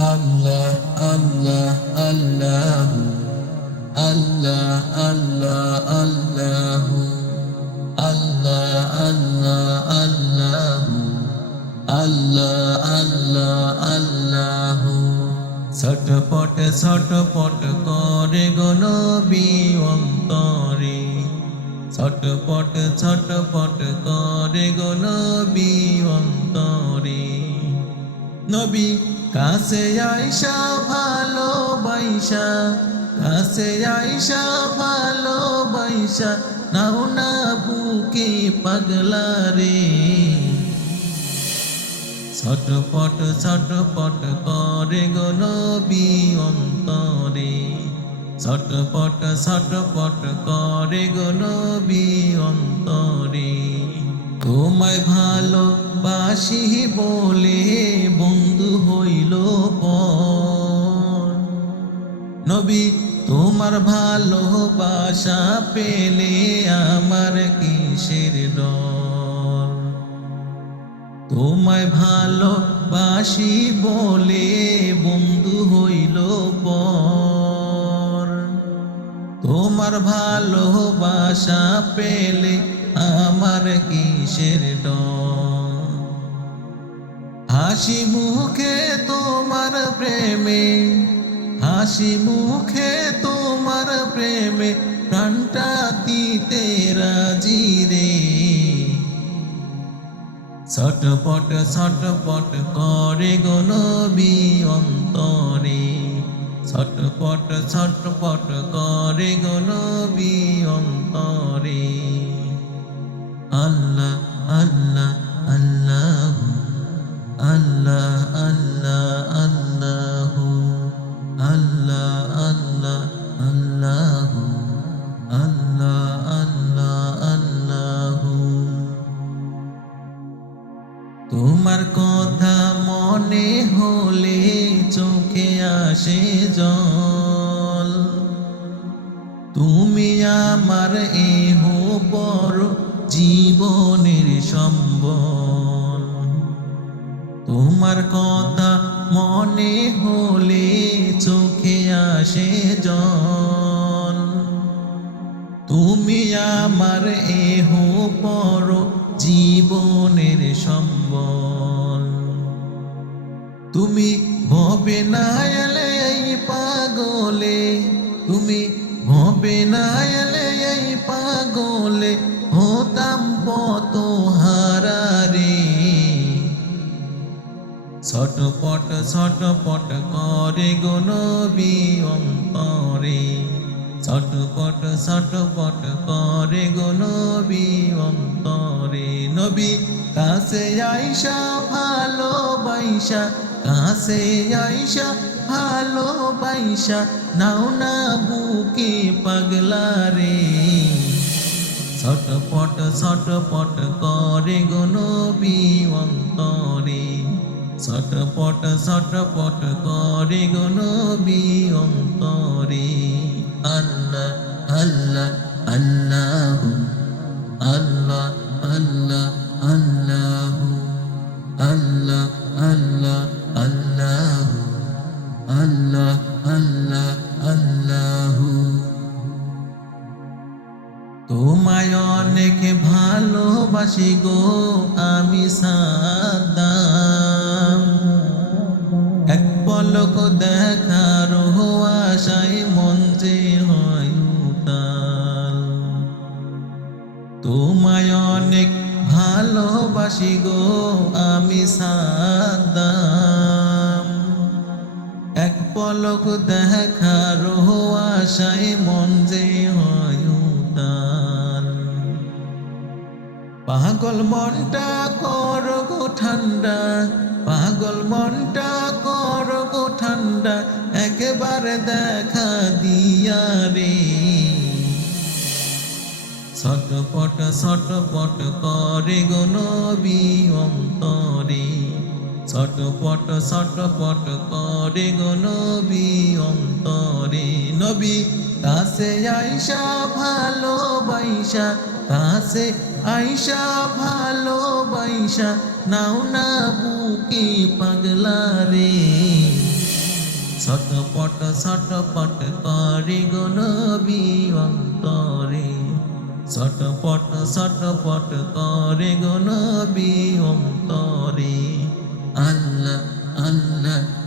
আল্লাহ আল্লাহ আল্লাহ আল্লাহ আল্লাহ আল্লাহ আল্লাহ আল্লাহ আল্লাহ আল্লাহ আল্লাহ আল্লাহ। ছটপট ছটপট করে গনবি অন্তরে। ছটপট ছটপট করে গনবি অন্তরে। নবী কাছে আইসা ভালো বাইসা কাছে আইসা ভালো বাইসা নাও না বুকে পাগলা রে। ছটপট ছটপট করে গো নবী অন্তরে। ছটপট ছটপট করে গো নবী অন্তরে। তোমায় ভালো বাসি বলে বন্ধু নবী তোমার ভালোবাসা পেলে আমার কিসের ডর? তোমায় ভালোবাসি বলে বন্ধু হইল পর। তোমার ভালোবাসা পেলে আমার কিসের ডর? হাসি মুখে তোমার প্রেমে হাসি মুখে তোমার প্রেমে প্রাণটা দিতে রাজি রে। ছটপট ছটপট করে গো নবী অন্তরে। ছটপট ছটপট করে গো নবী অন্তরে। তোমার কথা মনে হলে চোখে আসে জল। তুমি আমার এহ বড় জীবনের সম্বল। তোমার কথা মনে হলে চোখে আসে জল। তুমি আমার এহ বড় জীবনের সম্বল। ভবে না এলে এই পাগলে হতাম পত হারারে। ছটপট ছটপট করে গো নবী অন্তরে। ছটপট ছটপট করে গো নবী অন্তরে। নবী কাছে আইসা ভালো বাইসা কাছে আইসা ভালো বাইসা নাও না বুকে পাগলা রে। ছটপট ছটপট করে গো নবী অন্তরে। ছটপট ছটপট করে গো নবী অন্তরে। আল্লাহ আল্লাহ আল্লাহ আল্লাহ আল্লাহ আল্লাহ আল্লাহ আল্লাহ। ভালোবাসি গো, আমি সাদাম এক পলক দেখার আশায় মন যে হয় তোমায় অনেক ভালোবাসি গো, আমি সাদাম এক পলক দেখার আশায় মন যে পাগল মনটা কর গো ঠান্ডা, পাগল মনটা কর গো ঠান্ডা, একেবারে দেখা দিয়া রে। ছটপট ছটপট করে গো নবী অন্তরে। ছটপট ছটপট করে গো নবী অন্তরে। নবী, কাছে আইসা ভালো বাইসা কাছে আইসা ভালো বাইসা, নাও না বুকে পাগলা রে। ছটপট ছটপট করে গো নবী অন্তরে। ছটপট ছটপট করে গো নবী অন্তরে। আল্লাহ আল্লাহ।